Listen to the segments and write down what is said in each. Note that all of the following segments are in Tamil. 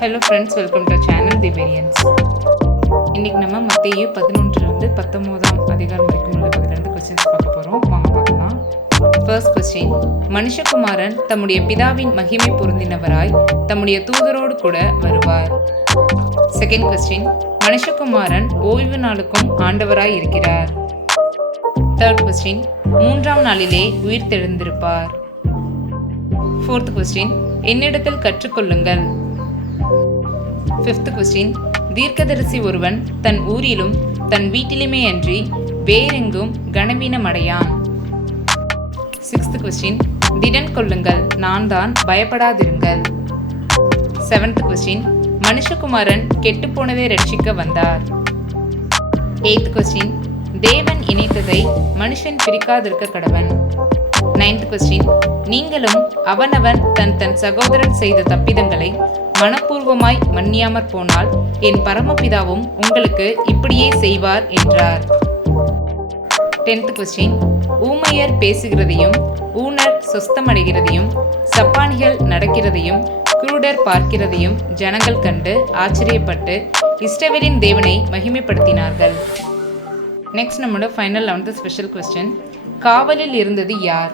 Hello friends welcome to channel the variance இன்றைக்கி நம்ம மத்திய பதினொன்றுலேருந்து பத்தொம்போதாம் அதிகாரம் வரைக்கும் உள்ள பகுதியிலிருந்து கொஸ்டின்ஸ் பார்க்க போகிறோம் வாங்க பார்க்கலாம். ஃபர்ஸ்ட் கொஸ்டின் மனுஷகுமாரன் தம்முடைய பிதாவின் மகிமை பொருந்தினவராய் தம்முடைய தூதரோடு கூட வருவார். செகண்ட் கொஸ்டின் மனுஷகுமாரன் ஓய்வு நாளுக்கும் ஆண்டவராய் இருக்கிறார். தேர்ட் கொஸ்டின் மூன்றாம் நாளிலே உயிர் தெழுந்திருப்பார் ஃபோர்த் கொஸ்டின் என்னிடத்தில் கற்றுக்கொள்ளுங்கள். ஃபிஃப்த் கொஸ்டின் தீர்க்கதரிசி ஒருவன் தன் ஊரிலும் தன் வீட்டிலுமே அன்றி வேறெங்கும் கனவீனமடையான். சிக்ஸ்த் கொஸ்டின் திடன் கொள்ளுங்கள் நான் தான் பயப்படாதிருங்கள். செவன்த் கொஸ்டின் மனுஷகுமாரன் கெட்டுப்போனதை ரட்சிக்க வந்தார். எய்த் கொஸ்டின் தேவன் இணைத்ததை மனுஷன் பிரிக்காதிருக்க கடவன். நைன்த் கொஸ்டின் நீங்களும் அவனவன் தன் தன் சகோதரன் செய்த தப்பிதங்களை மனப்பூர்வமாய் மன்னியாமற் போனால் என் பரமபிதாவும் உங்களுக்கு இப்படியே செய்வார் என்றார். டென்த் கொஸ்டின் ஊமையர் பேசுகிறதையும் ஊனர் சொஸ்தமடைகிறதையும் சப்பானிகள் நடக்கிறதையும் குருடர் பார்க்கிறதையும் ஜனங்கள் கண்டு ஆச்சரியப்பட்டு இஸ்ரவேலின் தேவனை மகிமைப்படுத்தினார்கள். நெக்ஸ்ட் நம்மளோட ஃபைனல் லெவன்த்து ஸ்பெஷல் கொஸ்டின் காவலில் இருந்தது யார்?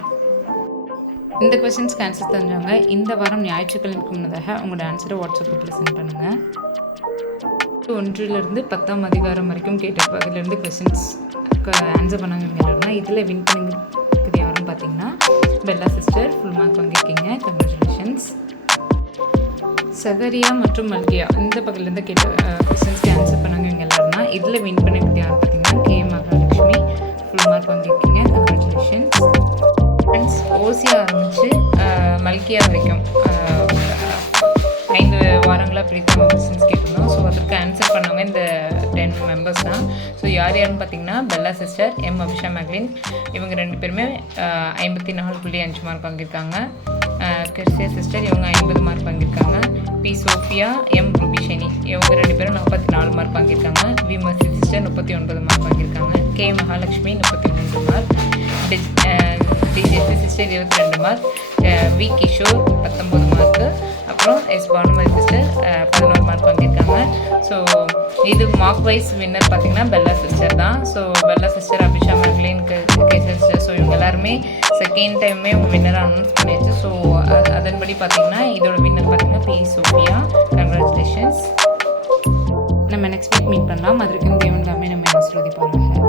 இந்த கொஸ்டின்ஸ்க்கு ஆன்சர் தெரிஞ்சவங்க இந்த வாரம் ஞாயிற்றுக்கிழமைக்கு முன்னதாக உங்களோட ஆன்சரை வாட்ஸ்அப் குரூப்பில் சென்ட் பண்ணுங்கள் ஒன்றிலிருந்து பத்தாம் அதிகாரம் வரைக்கும் கேட்ட பகுதியிலேருந்து கொஸ்டின்ஸ் ஆன்சர் பண்ணாங்க யாருன்னா இதில் வின் பண்ணிக்கிறது யாருன்னு பார்த்தீங்கன்னா பெல்லா சிஸ்டர் ஃபுல் மார்க் வாங்கியிருக்கீங்க. கங்க்ராச்சுலேஷன்ஸ் சகரியா மற்றும் மல்கியா இந்த பகுதியிலேருந்து கேட்ட கொஸ்டின்ஸ்க்கு ஆன்சர் பண்ணாங்க இவங்க எல்லாரும்னா இதில் வின் பண்ணிக்கிறது யார் பார்த்தீங்கன்னா கே மகாலட்சுமி ஃபுல் மார்க் வாங்கியிருக்கீங்க. கங்க்ராச்சுலேஷன்ஸ் ஃப்ரெண்ட்ஸ் ஓசியா ஆரம்பித்து வரைக்கும் ஐந்து வாரங்களாக பிரித்து நம்ம கொஸ்டின்ஸ் கேட்டிருந்தோம். ஸோ அதற்கு ஆன்சர் பண்ணவங்க இந்த டென் மெம்பர்ஸ் தான். ஸோ யார் யாருன்னு பார்த்தீங்கன்னா Bella sister M Abisha Maclin இவங்க ரெண்டு பேருமே ஐம்பத்தி நாலு புள்ளி அஞ்சு மார்க் வாங்கியிருக்காங்க. கிறிஸ்டியா சிஸ்டர் இவங்க ஐம்பது மார்க் வாங்கியிருக்காங்க. பி சோஃபியா எம் ருபிஷனி இவங்க ரெண்டு பேரும் நாற்பத்தி நாலு மார்க் வாங்கியிருக்காங்க. வி சிஸ்டர் முப்பத்தி ஒன்பது மார்க் வாங்கியிருக்காங்க. கே மகாலட்சுமி முப்பத்தி ஒன்பது மார்க் டிஜேசி சிஸ்டர் இருபத்தி ரெண்டு மார்க் வி கிஷோர் பத்தொம்போது மார்க்கு அப்புறம் எஸ் பானுமதி சிஸ்டர் பதினோரு மார்க் வாங்கியிருக்காங்க. ஸோ இது மார்க் வைஸ் வின்னர் பார்த்தீங்கன்னா பெல்லா சிஸ்டர் தான். So Bella sister Abisha Macklin K sister so இவங்க எல்லாருமே செகண்ட் டைமே வின்னர் அனௌன்ஸ் பண்ணியாச்சு ஸோ அதன்படி பார்த்தீங்கன்னா இதோட வின்னர் பார்த்தீங்கன்னா பி சோஃபியா. கங்க்ராச்சுலேஷன்ஸ் நம்ம நெக்ஸ்ட் வீக் மீட் பண்ணலாம். அதற்கு தேவன் தாமே நம்ம ஆசீர்வதிப்பார்கள்